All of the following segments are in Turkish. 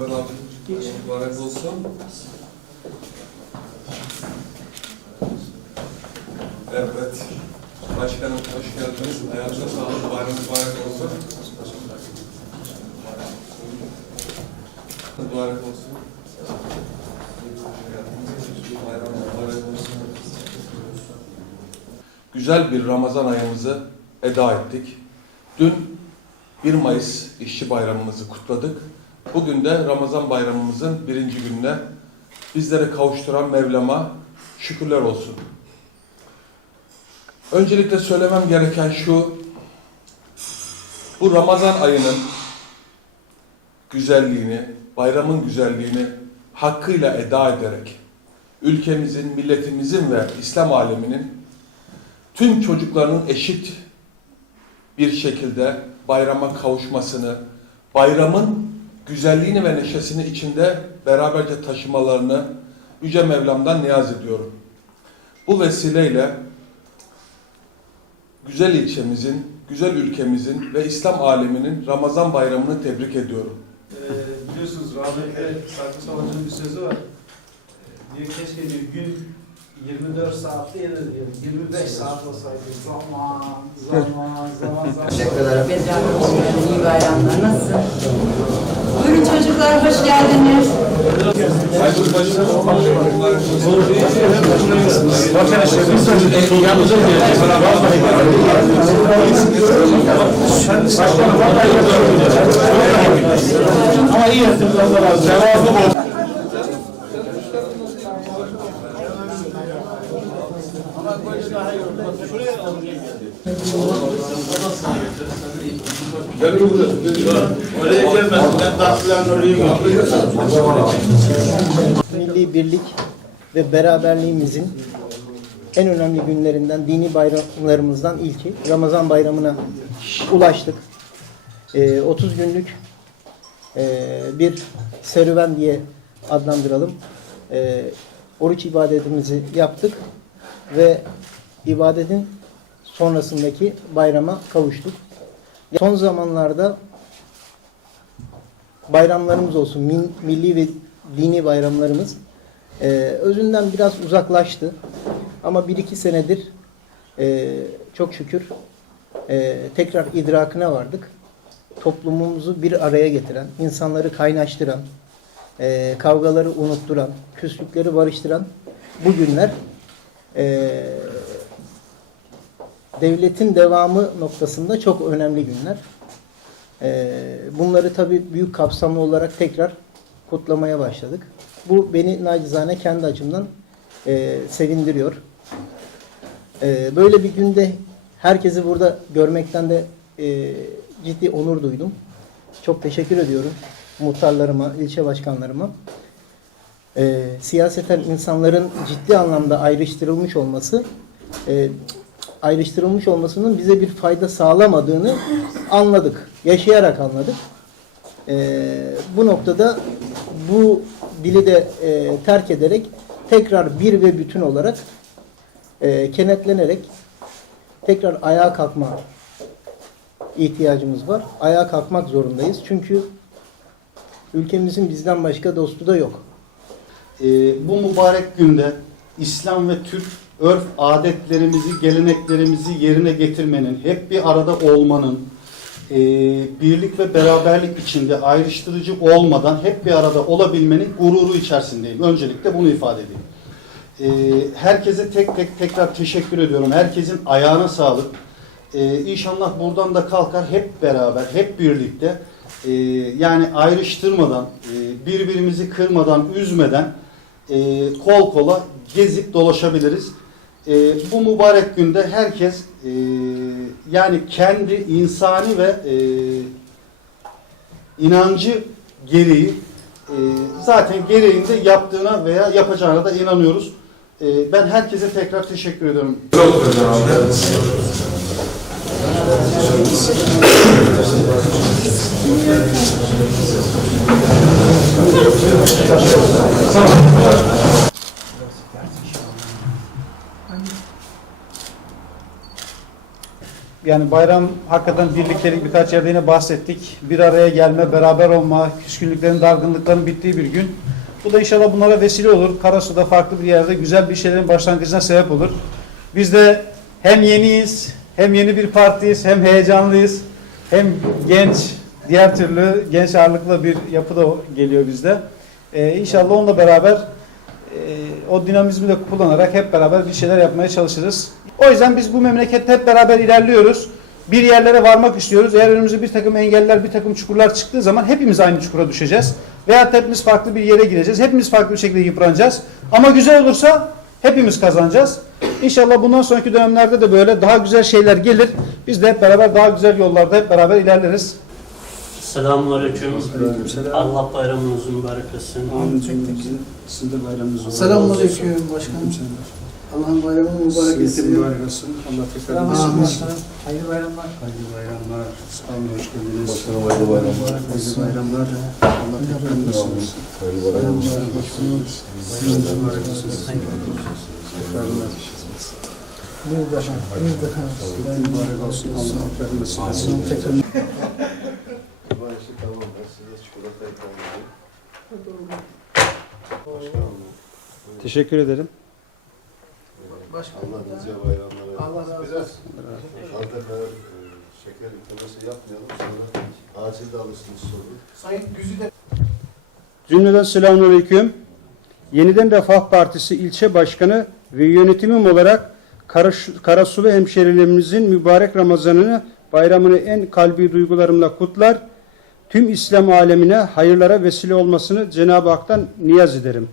Ömer abi mübarek olsun. Evet. Başkanım hoş geldiniz. Ayağınıza sağlık. Bayram mübarek olsun. Mübarek olsun. Güzel bir Ramazan ayımızı eda ettik. Dün 1 Mayıs İşçi Bayramımızı kutladık. Bugün de Ramazan bayramımızın birinci gününe bizleri kavuşturan Mevlam'a şükürler olsun. Öncelikle söylemem gereken şu, bu Ramazan ayının güzelliğini, bayramın güzelliğini hakkıyla eda ederek ülkemizin, milletimizin ve İslam aleminin tüm çocuklarının eşit bir şekilde bayrama kavuşmasını, bayramın güzelliğini ve neşesini içinde beraberce taşımalarını Yüce Mevlam'dan niyaz ediyorum. Bu vesileyle güzel ilçemizin, güzel ülkemizin ve İslam aleminin Ramazan bayramını tebrik ediyorum. Ee, biliyorsunuz rahmetli Sarkı Savaş'ın bir sözü var. Ee, diyor keşke diyor gün 24 saat değil de diyor 25 saat olsaydı zaman zaman zaman zaman. Teşekkür ederim. iyi bayramlar. Nasılsın? Buyurun çocuklar, hoş geldiniz. Ama iyi yaptınız Allah razı olsun. Milli birlik ve beraberliğimizin en önemli günlerinden, dini bayramlarımızdan ilki Ramazan bayramına ulaştık. Ee, 30 günlük e, bir serüven diye adlandıralım. Ee, oruç ibadetimizi yaptık ve ibadetin sonrasındaki bayrama kavuştuk. Son zamanlarda bayramlarımız olsun, min- milli ve dini bayramlarımız e, özünden biraz uzaklaştı. Ama bir iki senedir e, çok şükür e, tekrar idrakına vardık. Toplumumuzu bir araya getiren, insanları kaynaştıran, e, kavgaları unutturan, küslükleri barıştıran bu günler e, devletin devamı noktasında çok önemli günler. Ee, bunları tabii büyük kapsamlı olarak tekrar kutlamaya başladık. Bu beni nacizane kendi açımdan e, sevindiriyor. Ee, böyle bir günde herkesi burada görmekten de e, ciddi onur duydum. Çok teşekkür ediyorum muhtarlarıma, ilçe başkanlarıma. Ee, siyaseten insanların ciddi anlamda ayrıştırılmış olması e, ayrıştırılmış olmasının bize bir fayda sağlamadığını anladık. Yaşayarak anladık. Ee, bu noktada bu dili de e, terk ederek tekrar bir ve bütün olarak e, kenetlenerek tekrar ayağa kalkma ihtiyacımız var. Ayağa kalkmak zorundayız. Çünkü ülkemizin bizden başka dostu da yok. Ee, bu mübarek günde İslam ve Türk örf adetlerimizi, geleneklerimizi yerine getirmenin, hep bir arada olmanın, e, birlik ve beraberlik içinde ayrıştırıcı olmadan hep bir arada olabilmenin gururu içerisindeyim. Öncelikle bunu ifade edeyim. E, herkese tek tek tekrar teşekkür ediyorum. Herkesin ayağına sağlık. E, inşallah buradan da kalkar hep beraber, hep birlikte e, yani ayrıştırmadan, e, birbirimizi kırmadan, üzmeden e, kol kola gezip dolaşabiliriz. E, bu mübarek günde herkes e, yani kendi insani ve e, inancı gereği e, zaten gereğinde yaptığına veya yapacağına da inanıyoruz. E, ben herkese tekrar teşekkür ediyorum. Yani bayram hakikaten birliktelik birkaç yerde yine bahsettik. Bir araya gelme, beraber olma, küskünlüklerin, dargınlıkların bittiği bir gün. Bu da inşallah bunlara vesile olur. Karasu'da farklı bir yerde güzel bir şeylerin başlangıcına sebep olur. Biz de hem yeniyiz, hem yeni bir partiyiz, hem heyecanlıyız, hem genç, diğer türlü genç ağırlıklı bir yapı da geliyor bizde. Ee, inşallah onunla beraber e, o dinamizmi de kullanarak hep beraber bir şeyler yapmaya çalışırız. O yüzden biz bu memlekette hep beraber ilerliyoruz. Bir yerlere varmak istiyoruz. Eğer önümüze bir takım engeller, bir takım çukurlar çıktığı zaman hepimiz aynı çukura düşeceğiz. Veya hepimiz farklı bir yere gireceğiz. Hepimiz farklı bir şekilde yıpranacağız. Ama güzel olursa hepimiz kazanacağız. İnşallah bundan sonraki dönemlerde de böyle daha güzel şeyler gelir. Biz de hep beraber daha güzel yollarda hep beraber ilerleriz. Selamünaleyküm. Allah bayramınız mübarek etsin. Sizin de bayramınız olsun. Selamünaleyküm başkanım. Allah'ın bayramı mübarek etsin. mübarek olsun. Allah tekrar nasip etsin. başkanım. Hayırlı bayramlar. Hayırlı bayramlar. Sağ olun, hoş geldiniz. Başkanım hayırlı bayramlar. Hayırlı bayramlar. Allah tekrar nasip etsin. Hayırlı bayramlar. Siz de mübarek olsun. Tekrarlar. Buyur başkanım. Buyur başkanım. Siz de mübarek olsun. Allah tekrar nasip etsin. Tekrar Teşekkür ederim. Başkanım. Allah nice bayramlara. Allah razı olsun. Biraz fazla kadar e, şeker yüklemesi yapmayalım. Sonra acil de alışmış olur. Sayın Güzide Cümleden selamünaleyküm. Yeniden Refah Partisi ilçe başkanı ve yönetimim olarak Karaş- Karasulu hemşerilerimizin mübarek Ramazanını, bayramını en kalbi duygularımla kutlar. Tüm İslam alemine hayırlara vesile olmasını Cenab-ı Hak'tan niyaz ederim.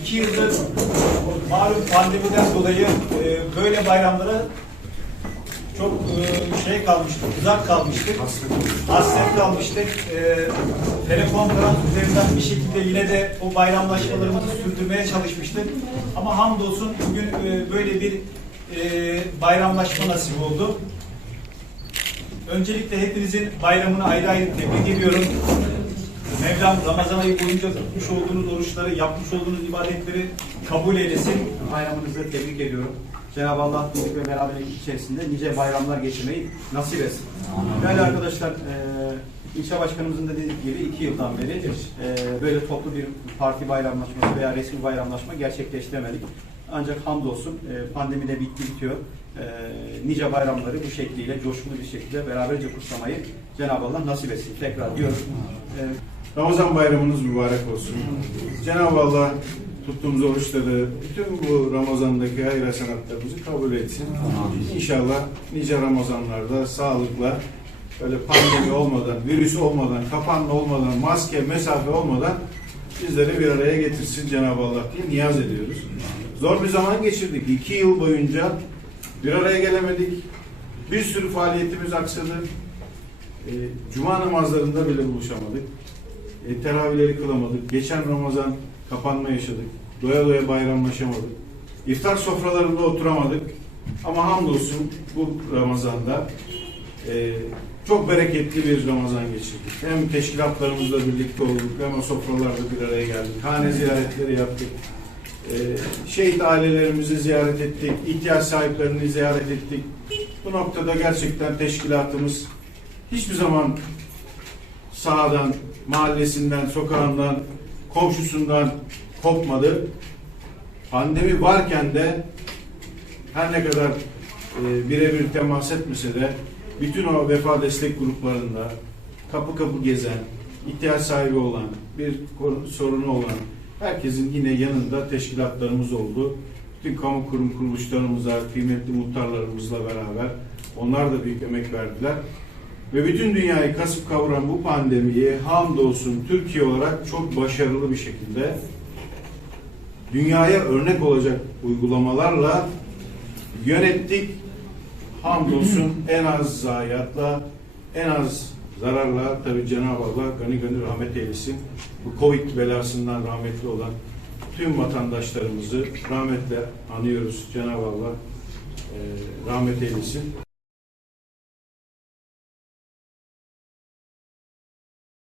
İki yıldır malum pandemiden dolayı e, böyle bayramlara çok e, şey kalmıştık, uzak kalmıştık. Hasret kalmıştık. E, telefon falan üzerinden bir şekilde yine de o bayramlaşmalarımızı sürdürmeye çalışmıştık. Ama hamdolsun bugün e, böyle bir e, bayramlaşma nasip oldu. Öncelikle hepinizin bayramını ayrı ayrı tebrik ediyorum. Mevlam Ramazan ayı boyunca tutmuş olduğunuz oruçları, yapmış olduğunuz ibadetleri kabul eylesin. Bayramınızı tebrik ediyorum. Cenab-ı Allah birlik ve beraberlik içerisinde nice bayramlar geçirmeyi nasip etsin. Değerli arkadaşlar, e, ilçe başkanımızın dediği gibi iki yıldan beri e, böyle toplu bir parti bayramlaşması veya resmi bayramlaşma gerçekleştiremedik. Ancak hamdolsun e, pandemi de bitti bitiyor. E, nice bayramları bu şekliyle coşkulu bir şekilde beraberce kutlamayı Cenab-ı Allah nasip etsin. Tekrar diyorum. E, Ramazan bayramınız mübarek olsun. Cenab-ı Allah tuttuğumuz oruçları, bütün bu Ramazan'daki hayır sanatlarımızı kabul etsin. İnşallah nice Ramazanlarda sağlıkla, böyle pandemi olmadan, virüs olmadan, kapanma olmadan, maske, mesafe olmadan bizleri bir araya getirsin Cenab-ı Allah diye niyaz ediyoruz. Zor bir zaman geçirdik. İki yıl boyunca bir araya gelemedik. Bir sürü faaliyetimiz aksadı. E, Cuma namazlarında bile buluşamadık. E, teravihleri kılamadık. Geçen Ramazan kapanma yaşadık. Doya doya bayramlaşamadık. İftar sofralarında oturamadık. Ama hamdolsun bu Ramazan'da e, çok bereketli bir Ramazan geçirdik. Hem teşkilatlarımızla birlikte olduk hem sofralarda bir araya geldik. Hane ziyaretleri yaptık. E, şehit ailelerimizi ziyaret ettik. ihtiyaç sahiplerini ziyaret ettik. Bu noktada gerçekten teşkilatımız hiçbir zaman sağdan, mahallesinden, sokağından, komşusundan kopmadı. Pandemi varken de her ne kadar e, birebir temas etmese de bütün o vefa destek gruplarında kapı kapı gezen, ihtiyaç sahibi olan, bir sorunu olan herkesin yine yanında teşkilatlarımız oldu. Bütün kamu kurum kuruluşlarımıza, kıymetli muhtarlarımızla beraber onlar da büyük emek verdiler. Ve bütün dünyayı kasıp kavuran bu pandemiyi hamdolsun Türkiye olarak çok başarılı bir şekilde dünyaya örnek olacak uygulamalarla yönettik. Hamdolsun en az zayiatla, en az zararla tabi Cenab-ı Allah gani gani rahmet eylesin. Bu Covid belasından rahmetli olan tüm vatandaşlarımızı rahmetle anıyoruz. Cenab-ı Allah e, rahmet eylesin.